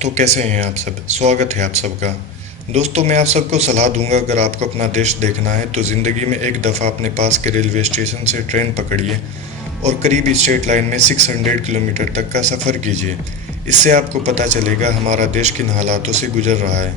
दोस्तों कैसे हैं आप सब। स्वागत है आप सबका। दोस्तों मैं आप सबको सलाह दूंगा, अगर आपको अपना देश देखना है तो ज़िंदगी में एक दफ़ा अपने पास के रेलवे स्टेशन से ट्रेन पकड़िए और करीब स्ट्रेट लाइन में 600 किलोमीटर तक का सफ़र कीजिए। इससे आपको पता चलेगा हमारा देश किन हालातों से गुजर रहा है।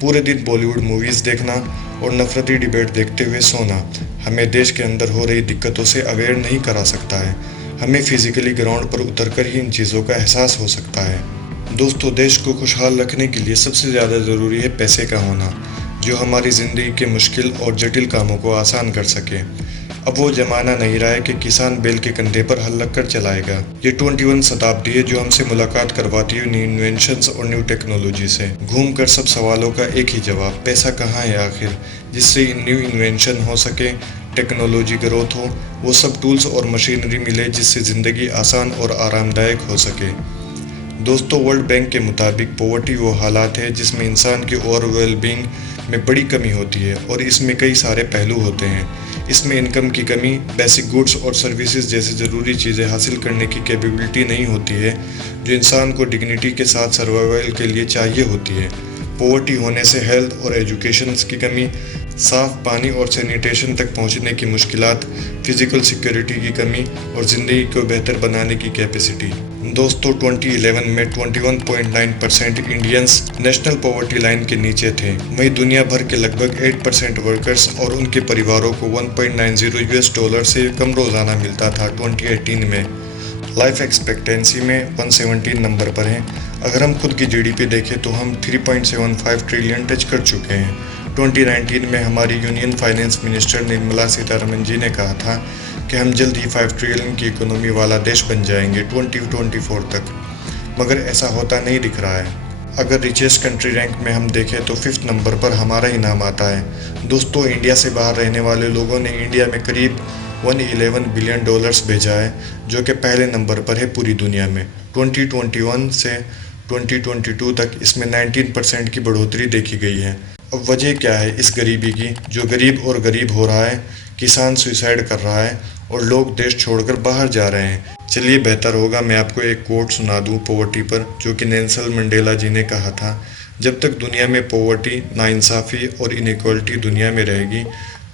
पूरे दिन बॉलीवुड मूवीज़ देखना और नफरती डिबेट देखते हुए सोना हमें देश के अंदर हो रही दिक्कतों से अवेयर नहीं करा सकता है। हमें फिज़िकली ग्राउंड पर उतरकर ही इन चीज़ों का एहसास हो सकता है। दोस्तों देश को खुशहाल रखने के लिए सबसे ज़्यादा ज़रूरी है पैसे का होना, जो हमारी ज़िंदगी के मुश्किल और जटिल कामों को आसान कर सके। अब वो ज़माना नहीं रहा है कि किसान बैल के कंधे पर हल रख कर चलाएगा। ये 21 शताब्दी है जो हमसे मुलाकात करवाती है न्यू इन्वेंशंस और न्यू टेक्नोलॉजी से। घूम कर सब सवालों का एक ही जवाब, पैसा कहाँ है आखिर, जिससे न्यू इन्वेंशन हो सके, टेक्नोलॉजी ग्रोथ हो, वो सब टूल्स और मशीनरी मिले जिससे ज़िंदगी आसान और आरामदायक हो सके। दोस्तों वर्ल्ड बैंक के मुताबिक पॉवर्टी वो हालात है जिसमें इंसान की ओवरऑल बीइंग में बड़ी कमी होती है और इसमें कई सारे पहलू होते हैं। इसमें इनकम की कमी, बेसिक गुड्स और सर्विसेज जैसी ज़रूरी चीज़ें हासिल करने की कैपेबिलिटी नहीं होती है जो इंसान को डिग्निटी के साथ सर्वाइवल के लिए चाहिए होती है। पॉवर्टी होने से हेल्थ और एजुकेशन की कमी, साफ पानी और सैनिटेशन तक पहुंचने की मुश्किलात, फिजिकल सिक्योरिटी की कमी और ज़िंदगी को बेहतर बनाने की कैपेसिटी। दोस्तों 2011 में 21.9% इंडियंस नेशनल पॉवर्टी लाइन के नीचे थे। वहीं दुनिया भर के लगभग 8% वर्कर्स और उनके परिवारों को $1.90 से कम रोज़ाना मिलता था। 2018 में लाइफ एक्सपेक्टेंसी में 117 नंबर पर हैं। अगर हम खुद की जीडीपी देखें तो हम 3.75 ट्रिलियन टच कर चुके हैं। 2019 में हमारी union finance minister Nirmala Sitharaman ji ने कहा था कि हम जल्द ही 5 ट्रिलियन की इकोनॉमी वाला देश बन जाएंगे 2024 तक, मगर ऐसा होता नहीं दिख रहा है। अगर रिचेस्ट कंट्री रैंक में हम देखें तो 5th नंबर पर हमारा ही नाम आता है। दोस्तों इंडिया से बाहर रहने वाले लोगों ने इंडिया में करीब $111 बिलियन भेजा है, जो कि पहले नंबर पर है पूरी दुनिया में। 2021 से 2022 तक इसमें 19% की बढ़ोतरी देखी गई है। अब वजह क्या है इस गरीबी की, जो गरीब और गरीब हो रहा है, किसान सुसाइड कर रहा है और लोग देश छोड़कर बाहर जा रहे हैं। चलिए बेहतर होगा मैं आपको एक कोट सुना दूं पॉवर्टी पर, जो कि नेल्सन मंडेला जी ने कहा था, जब तक दुनिया में पॉवर्टी, नाइंसाफ़ी और इनइक्वालिटी दुनिया में रहेगी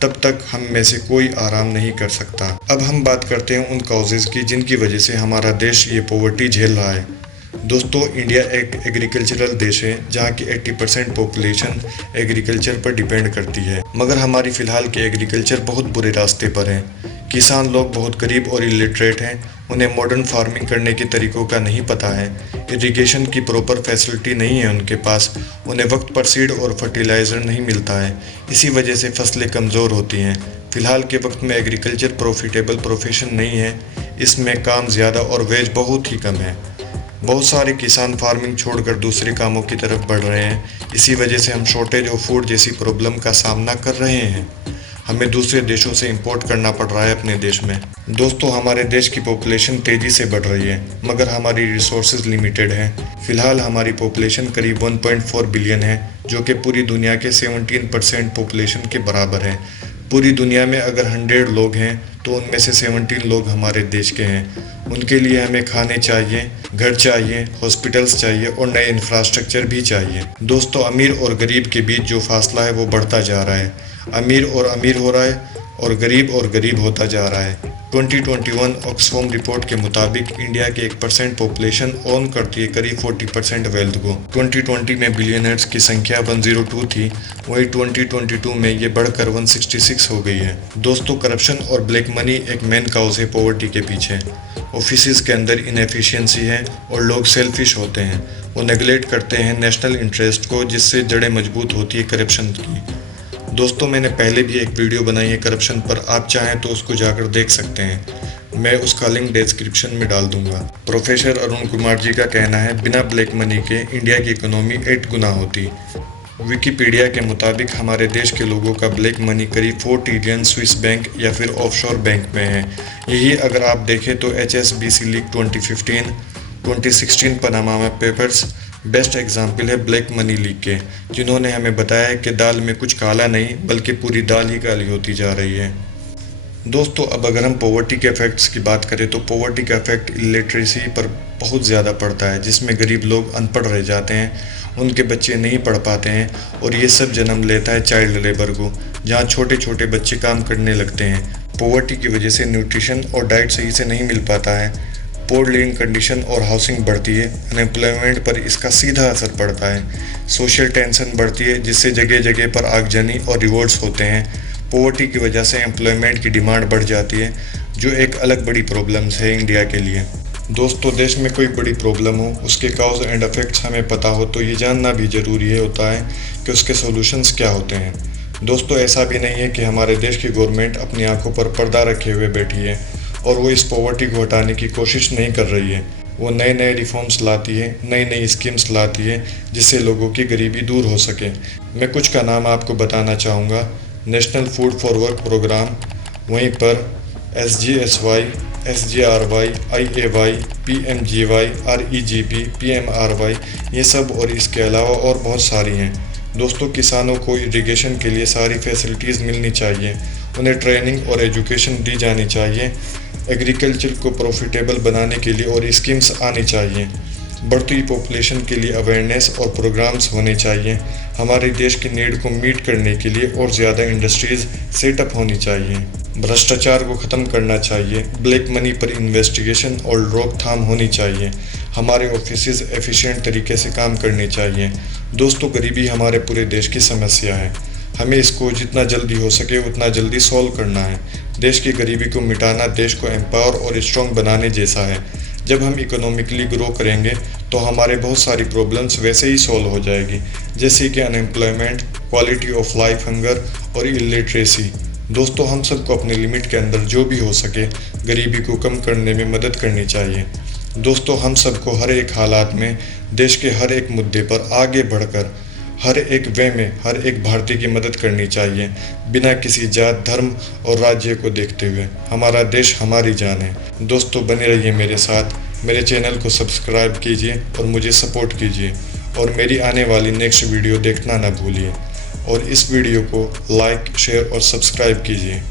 तब तक हम में से कोई आराम नहीं कर सकता। अब हम बात करते हैं उन कॉजेज़ की जिनकी वजह से हमारा देश ये पॉवर्टी झेल रहा है। दोस्तों इंडिया एक एग्रीकल्चरल देश है जहाँ की 80% पॉपुलेशन एग्रीकल्चर पर डिपेंड करती है, मगर हमारी फ़िलहाल के एग्रीकल्चर बहुत बुरे रास्ते पर है। किसान लोग बहुत गरीब और इलिटरेट हैं, उन्हें मॉडर्न फार्मिंग करने के तरीक़ों का नहीं पता है, इरिगेशन की प्रॉपर फैसिलिटी नहीं है उनके पास, उन्हें वक्त पर सीड और फर्टिलाइज़र नहीं मिलता है, इसी वजह से फसलें कमज़ोर होती हैं। फ़िलहाल के वक्त में एग्रीकल्चर प्रॉफिटेबल प्रोफेशन नहीं है, इसमें काम ज़्यादा और वेज बहुत ही कम है। बहुत सारे किसान फार्मिंग छोड़कर दूसरे कामों की तरफ बढ़ रहे हैं, इसी वजह से हम शॉर्टेज ऑफ फूड जैसी प्रॉब्लम का सामना कर रहे हैं। हमें दूसरे देशों से इंपोर्ट करना पड़ रहा है अपने देश में। दोस्तों हमारे देश की पॉपुलेशन तेज़ी से बढ़ रही है, मगर हमारी रिसोर्सेज लिमिटेड हैं। फ़िलहाल हमारी पॉपुलेशन करीब 1.4 बिलियन है, जो कि पूरी दुनिया के 17% पॉपुलेशन के बराबर है। पूरी दुनिया में अगर 100 लोग हैं तो उनमें से 17 लोग हमारे देश के हैं। उनके लिए हमें खाने चाहिए, घर चाहिए, हॉस्पिटल्स चाहिए और नए इंफ्रास्ट्रक्चर भी चाहिए। दोस्तों अमीर और गरीब के बीच जो फासला है वो बढ़ता जा रहा है। अमीर हो रहा है और गरीब होता जा रहा है। 2021 ऑक्सफोम रिपोर्ट के मुताबिक इंडिया के 1% पॉपुलेशन ओन करती है करीब 40% वेल्थ को। 2020 में बिलियनर्स की संख्या 102 थी, वहीं 2022 में ये बढ़कर 166 हो गई है। दोस्तों करप्शन और ब्लैक मनी एक मेन काउज है पॉवर्टी के पीछे। ऑफिस के अंदर इनएफिशिएंसी है और लोग सेल्फिश होते हैं, वो नेगलेक्ट करते हैं नेशनल इंटरेस्ट को, जिससे जड़ें मजबूत होती है करप्शन की। दोस्तों मैंने पहले भी एक वीडियो बनाई है करप्शन पर, आप चाहें तो उसको जाकर देख सकते हैं, मैं उसका लिंक डिस्क्रिप्शन में डाल दूंगा। प्रोफेसर अरुण कुमार जी का कहना है बिना ब्लैक मनी के इंडिया की इकोनॉमी 8 गुना होती। विकिपीडिया के मुताबिक हमारे देश के लोगों का ब्लैक मनी करीब 4 ट्रिलियन स्विस बैंक या फिर ऑफशोर बैंक में है। यही अगर आप देखें तो HSBC leak 2015, 2016 Panama papers best example है ब्लैक मनी लीक के, जिन्होंने हमें बताया कि दाल में कुछ काला नहीं बल्कि पूरी दाल ही काली होती जा रही है। दोस्तों अब अगर हम पॉवर्टी के इफ़ेक्ट्स की बात करें तो पॉवर्टी का इफ़ेक्ट इलिटरेसी पर बहुत ज़्यादा पड़ता है, जिसमें गरीब लोग अनपढ़ रह जाते हैं, उनके बच्चे नहीं पढ़ पाते हैं और ये सब जन्म लेता है चाइल्ड लेबर को, जहाँ छोटे छोटे बच्चे काम करने लगते हैं। पॉवर्टी की वजह से न्यूट्रिशन और डाइट सही से नहीं मिल पाता है, पोर लिविंग कंडीशन और हाउसिंग बढ़ती है, अनएम्प्लॉयमेंट पर इसका सीधा असर पड़ता है, सोशल टेंशन बढ़ती है जिससे जगह जगह पर आगजनी और रिवॉर्ड्स होते हैं। पॉवर्टी की वजह से एम्प्लॉयमेंट की डिमांड बढ़ जाती है, जो एक अलग बड़ी प्रॉब्लम्स है इंडिया के लिए। दोस्तों देश में कोई बड़ी प्रॉब्लम हो, उसके काउज एंड इफेक्ट्स हमें पता हो तो ये जानना भी ज़रूरी होता है कि उसके सॉल्यूशंस क्या होते हैं। दोस्तों ऐसा भी नहीं है कि हमारे देश की गवर्नमेंट अपनी आंखों पर पर्दा रखे हुए बैठी है और वो इस पॉवर्टी को हटाने की कोशिश नहीं कर रही है। वो नए नए रिफॉर्म्स लाती है, नई नई स्कीम्स लाती है जिससे लोगों की गरीबी दूर हो सके। मैं कुछ का नाम आपको बताना चाहूँगा। National food for work program, वहीं पर SGSY, SGRY, IAY, PMGY, REGP, PMRY, ये सब और इसके अलावा और बहुत सारी हैं। दोस्तों किसानों को इरिगेशन के लिए सारी फैसिलिटीज़ मिलनी चाहिए, उन्हें ट्रेनिंग और एजुकेशन दी जानी चाहिए, एग्रीकल्चर को प्रॉफिटेबल बनाने के लिए और स्कीम्स आनी चाहिए, बढ़ती पॉपुलेशन के लिए अवेयरनेस और प्रोग्राम्स होने चाहिए, हमारे देश की नीड को मीट करने के लिए और ज़्यादा इंडस्ट्रीज़ सेटअप होनी चाहिए, भ्रष्टाचार को ख़त्म करना चाहिए, ब्लैक मनी पर इन्वेस्टिगेशन और रोकथाम होनी चाहिए, हमारे ऑफिसेज एफिशिएंट तरीके से काम करने चाहिए। दोस्तों गरीबी हमारे पूरे देश की समस्या है, हमें इसको जितना जल्दी हो सके उतना जल्दी सॉल्व करना है। देश की गरीबी को मिटाना देश को एम्पावर और स्ट्रॉन्ग बनाने जैसा है। जब हम इकोनॉमिकली ग्रो करेंगे तो हमारे बहुत सारी प्रॉब्लम्स वैसे ही सॉल्व हो जाएगी, जैसे कि unemployment, quality of life, hunger और इलिटरेसी। दोस्तों हम सबको अपनी लिमिट के अंदर जो भी हो सके गरीबी को कम करने में मदद करनी चाहिए। दोस्तों हम सबको हर एक हालात में देश के हर एक मुद्दे पर आगे बढ़कर हर एक वे में हर एक भारतीय की मदद करनी चाहिए, बिना किसी जात, धर्म और राज्य को देखते हुए। हमारा देश हमारी जान है। दोस्तों बने रहिए मेरे साथ, मेरे चैनल को सब्सक्राइब कीजिए और मुझे सपोर्ट कीजिए और मेरी आने वाली नेक्स्ट वीडियो देखना ना भूलिए और इस वीडियो को लाइक, शेयर और सब्सक्राइब कीजिए।